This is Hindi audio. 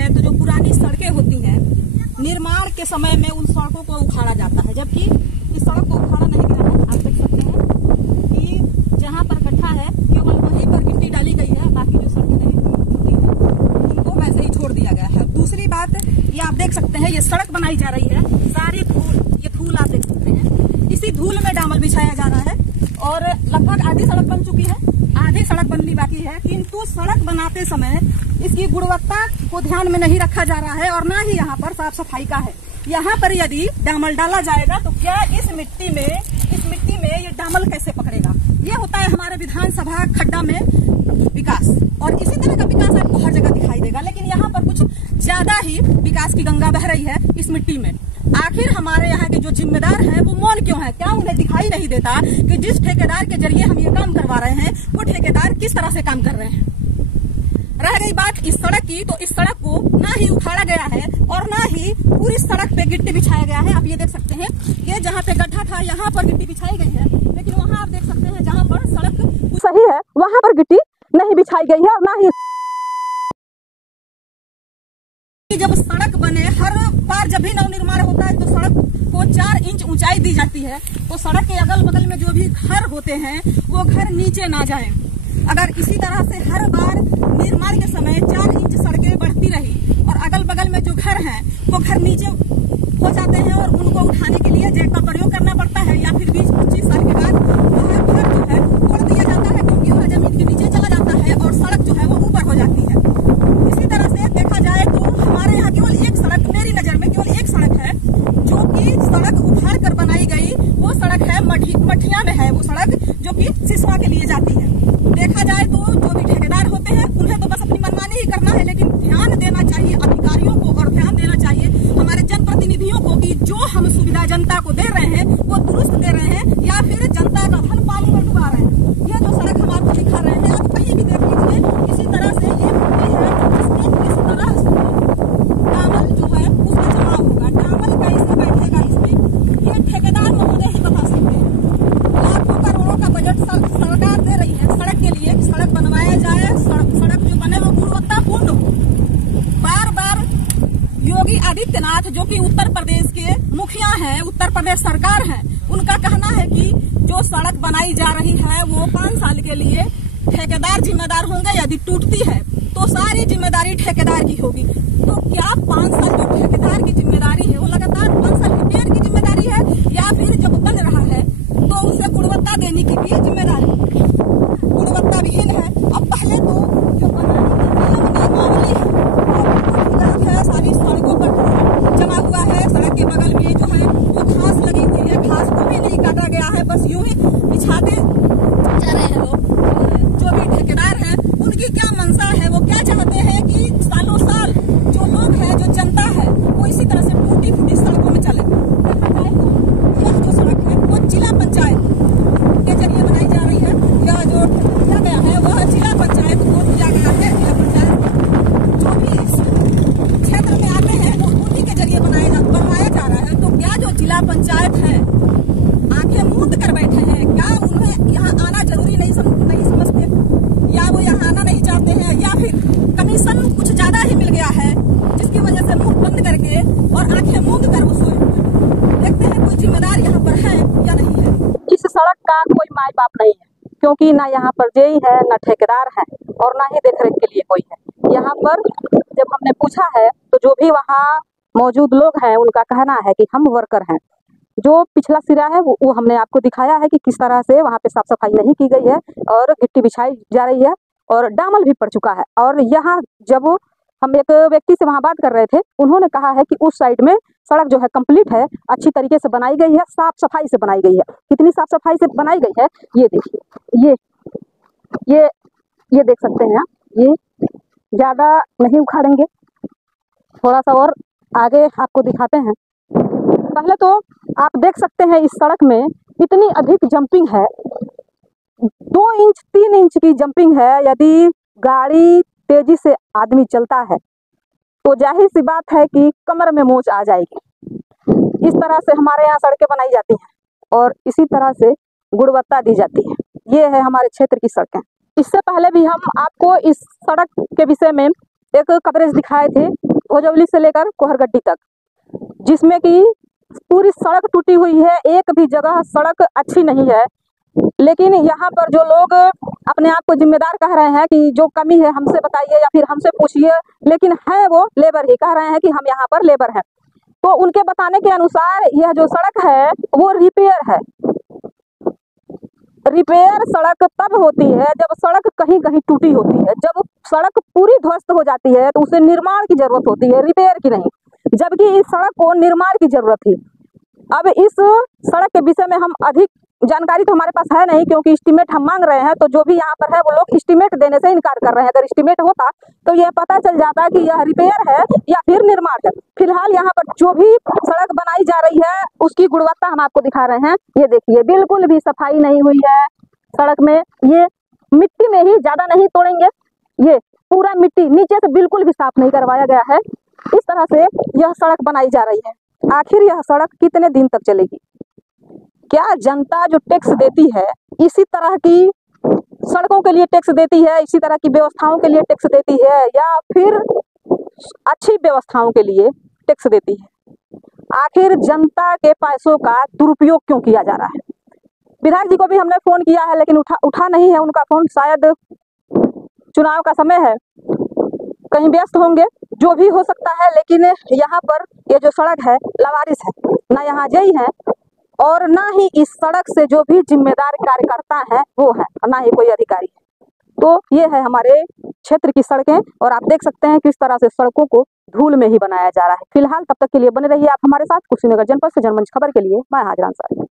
हैं तो जो पुरानी सड़कें होती हैं, निर्माण के समय में उन सड़कों को उखाड़ा जाता है, जबकि इस सड़क को उखाड़ा नहीं गया है। आप देख सकते हैं कि जहाँ पर गड्ढा है केवल वहीं पर गिट्टी डाली गई है, बाकी जो सड़कें नहीं होती हैं उनको वैसे ही छोड़ दिया गया है। दूसरी बात ये आप देख सकते हैं, ये सड़क बनाई जा रही है, सारी धूल, ये धूल आप देख सकते हैं, इसी धूल में डामर बिछाया जा रहा है और लगभग आधी सड़क बन चुकी है, आधी सड़क बननी बाकी है। किंतु सड़क बनाते समय इसकी गुणवत्ता को ध्यान में नहीं रखा जा रहा है और न ही यहाँ पर साफ सफाई का है। यहाँ पर यदि डामर डाला जाएगा तो क्या इस मिट्टी में ये डामर कैसे पकड़ेगा? ये होता है हमारे विधानसभा खड्डा में विकास, और इसी तरह का विकास आपको हर जगह दिखाई देगा, लेकिन यहाँ पर कुछ ज्यादा ही विकास की गंगा बह रही है इस मिट्टी में। आखिर हमारे यहाँ के जो जिम्मेदार हैं वो मौन क्यों है? क्या उन्हें दिखाई नहीं देता कि जिस ठेकेदार के जरिए हम ये काम करवा रहे हैं वो ठेकेदार किस तरह से काम कर रहे हैं? रह गई बात इस सड़क की, तो इस सड़क को ना ही उखाड़ा गया है और ना ही पूरी सड़क पे गिट्टी बिछाया गया है। आप ये देख सकते हैं, ये जहाँ पे गड्ढा था यहाँ पर गिट्टी बिछाई गई है, लेकिन वहाँ आप देख सकते हैं जहाँ पर सड़क सही है वहाँ पर गिट्टी नहीं बिछाई गई है और ना ही जब सड़क बने, हर बार जब भी नवनिर्माण होता है तो सड़क को 4 इंच ऊंचाई दी जाती है, तो सड़क के अगल बगल में जो भी घर होते हैं वो घर नीचे ना जाएं। अगर इसी तरह से हर बार निर्माण के समय 4 इंच सड़कें बढ़ती रही और अगल बगल में जो घर हैं वो घर नीचे हो जाते हैं और उनको उठाने के लिए जेट का प्रयोग करना पड़ता है, या फिर 20-25 साल के बाद वह घर जो है तोड़ दिया जाता है, क्योंकि वह जमीन के नीचे चला जाता है और सड़क जो है वो ऊपर हो जाती है। इसी तरह से देखा जाए तो हमारे यहाँ केवल एक सड़क, मेरी नजर में केवल एक सड़क है जो कि सड़क उखाड़ कर बनाई गई, वो सड़क है मठिया में है वो सड़क, जो कि सिसवा के लिए जाती है। देखा जाए तो जो भी ठेकेदार होते हैं उन्हें तो बस अपनी मनमानी ही करना है, लेकिन ध्यान देना चाहिए अधिकारियों को और ध्यान देना चाहिए हमारे जनप्रतिनिधियों को कि जो हम सुविधा जनता को दे रहे हैं वो दुरुस्त दे रहे हैं या फिर जनता का धन पानी में डुबा रहे हैं। ये जो सड़क हम आपको दिखा रहे हैं, आप कहीं भी देख लीजिए, इसी तरह से ये मिट्टी है, इसमें इस तरह से डामर जो है उसमें जमा होगा। डामर कैसे बैठेगा इसमें, ये ठेकेदार महोदय ही बता सकते हैं। लाखों करोड़ों का बजट सरकार दे रही है सड़क के लिए, सड़क बनवाया जाए, सड़क जो बने वो गुणवत्तापूर्ण हो। बार बार योगी आदित्यनाथ जो कि उत्तर प्रदेश के मुखिया हैं, उत्तर प्रदेश सरकार है, उनका कहना है कि जो सड़क बनाई जा रही है वो 5 साल के लिए ठेकेदार जिम्मेदार होंगे, यदि टूटती है तो सारी जिम्मेदारी ठेकेदार की होगी। तो क्या 5 साल जो ठेकेदार की जिम्मेदारी है वो लगातार 5 साल की पेड़ की जिम्मेदारी है, या फिर जब बन रहा है तो उसे गुणवत्ता देने की भी जिम्मेदारी गुणवत्ता विहीन है? अब पहले तो जो बनाने है सारी सड़कों पर जमा हुआ है, सड़क के बगल में जो है वो घास लगी हुई है, घास को भी नहीं काटा गया है, बस यूं ही बिछाते जा रहे हैं लोग। जो भी ठेकेदार हैं उनकी क्या मंशा है, वो क्या चाहते हैं कि सालों साल जो लोग हैं, जो जनता है, वो इसी तरह से टूटी फूटी सड़कों में चले। यह जो सड़क है वो जिला पंचायत के जरिए बनाई जा रही है, यह जो किया गया है वह जिला पंचायत को दिया गया है। जिला पंचायत जो भी इस क्षेत्र में आते हैं वो उन्हीं के जरिए बनवाया जा रहा है। तो क्या जो जिला पंचायत है आंखें मूंद कर बैठे हैं? क्या उन्हें यहाँ आना जरूरी नहीं समझते, या वो यहाँ आना नहीं चाहते हैं, या फिर कमीशन कुछ ज्यादा ही मिल गया है जिसकी वजह से मुंह बंद करके और आंखें मूंद कर वो सोए? देखते हैं कोई जिम्मेदार यहाँ पर है या नहीं है। इस सड़क का कोई माई बाप नहीं है, क्योंकि ना यहाँ पर जेई है, ना ठेकेदार है और ना ही देखरेख के लिए कोई है। यहाँ पर जब हमने पूछा है तो जो भी वहाँ मौजूद लोग हैं उनका कहना है कि हम वर्कर हैं। जो पिछला सिरा है वो हमने आपको दिखाया है कि किस तरह से वहाँ पे साफ सफाई नहीं की गई है और गिट्टी बिछाई जा रही है और डामर भी पड़ चुका है। और यहाँ जब हम एक व्यक्ति से वहाँ बात कर रहे थे, उन्होंने कहा है कि उस साइड में सड़क जो है कंप्लीट है, अच्छी तरीके से बनाई गई है, साफ सफाई से बनाई गई है। कितनी साफ सफाई से बनाई गई है ये देखिए, ये देख सकते हैं आप। ये ज़्यादा नहीं उखाड़ेंगे, थोड़ा सा और आगे आपको दिखाते हैं। पहले तो आप देख सकते हैं इस सड़क में इतनी अधिक जंपिंग है, 2 इंच 3 इंच की जंपिंग है। यदि गाड़ी तेजी से आदमी चलता है तो जाहिर सी बात है कि कमर में मोच आ जाएगी। इस तरह से हमारे यहाँ सड़कें बनाई जाती हैं और इसी तरह से गुणवत्ता दी जाती है। ये है हमारे क्षेत्र की सड़कें। इससे पहले भी हम आपको इस सड़क के विषय में एक कवरेज दिखाए थे भोजवली से लेकर कोहरगड्डी तक, जिसमें कि पूरी सड़क टूटी हुई है, एक भी जगह सड़क अच्छी नहीं है। लेकिन यहाँ पर जो लोग अपने आप को जिम्मेदार कह रहे हैं कि जो कमी है हमसे बताइए या फिर हमसे पूछिए, लेकिन है वो लेबर ही कह रहे हैं कि हम यहाँ पर लेबर हैं। तो उनके बताने के अनुसार यह जो सड़क है वो रिपेयर है। रिपेयर सड़क तब होती है जब सड़क कहीं कहीं टूटी होती है। जब सड़क पूरी ध्वस्त हो जाती है तो उसे निर्माण की जरूरत होती है, रिपेयर की नहीं, जबकि इस सड़क को निर्माण की जरूरत थी। अब इस सड़क के विषय में हम अधिक जानकारी तो हमारे पास है नहीं, क्योंकि एस्टीमेट हम मांग रहे हैं, तो जो भी यहाँ पर है वो लोग एस्टीमेट देने से इनकार कर रहे हैं। अगर एस्टीमेट होता तो यह पता चल जाता कि यह रिपेयर है या फिर निर्माण है। फिलहाल यहाँ पर जो भी सड़क बनाई जा रही है उसकी गुणवत्ता हम आपको दिखा रहे हैं। ये देखिए, बिल्कुल भी सफाई नहीं हुई है सड़क में। ये मिट्टी में ही, ज्यादा नहीं तोड़ेंगे, ये पूरा मिट्टी नीचे से बिल्कुल भी साफ नहीं करवाया गया है। इस तरह से यह सड़क बनाई जा रही है। आखिर यह सड़क कितने दिन तक चलेगी? क्या जनता जो टैक्स देती है इसी तरह की सड़कों के लिए टैक्स देती है, इसी तरह की व्यवस्थाओं के लिए टैक्स देती है, या फिर अच्छी व्यवस्थाओं के लिए टैक्स देती है? आखिर जनता के पैसों का दुरुपयोग क्यों किया जा रहा है? विधायक जी को भी हमने फोन किया है, लेकिन उठा नहीं है उनका फोन। शायद चुनाव का समय है, कहीं व्यस्त होंगे, जो भी हो सकता है। लेकिन यहाँ पर ये जो सड़क है लावारिस है, ना यहाँ जई है और ना ही इस सड़क से जो भी जिम्मेदार कार्यकर्ता हैं वो है, और ना ही कोई अधिकारी है। तो ये है हमारे क्षेत्र की सड़कें, और आप देख सकते हैं किस तरह से सड़कों को धूल में ही बनाया जा रहा है। फिलहाल तब तक के लिए बने रहिए आप हमारे साथ। कुशीनगर जनपद से जनमंच खबर के लिए मैं हाजिर अंसारी।